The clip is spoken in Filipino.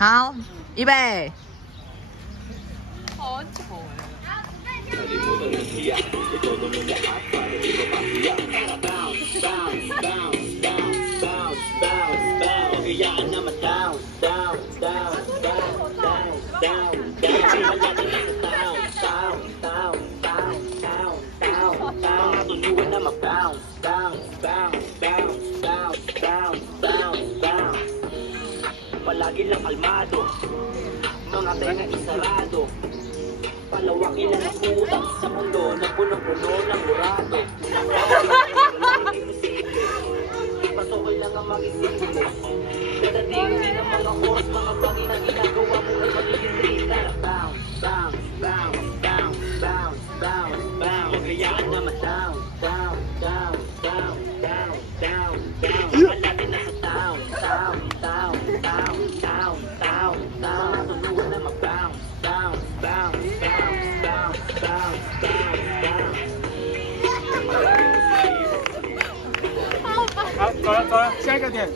好，预备。好丑Palagi lang kalmado, mga tenga isarado. Palawakin lang ang utang sa mundo na puno-puno ng murado. Ipasokay lang ang mag-isip. Dadatingin ang mga oras, mga bagay na ginagawa mo ay magiging rita. Bounce, bounce, bounce, bounce, bounce, bounce, bounce. Magayaan naman down, down, down, down, down, down, down. Palagi na sa town, town, town, town, town, town, town. Matuluan na mag-bounce, bounce, bounce, bounce, bounce, bounce, bounce, bounce. 好，走了走了，下一个点。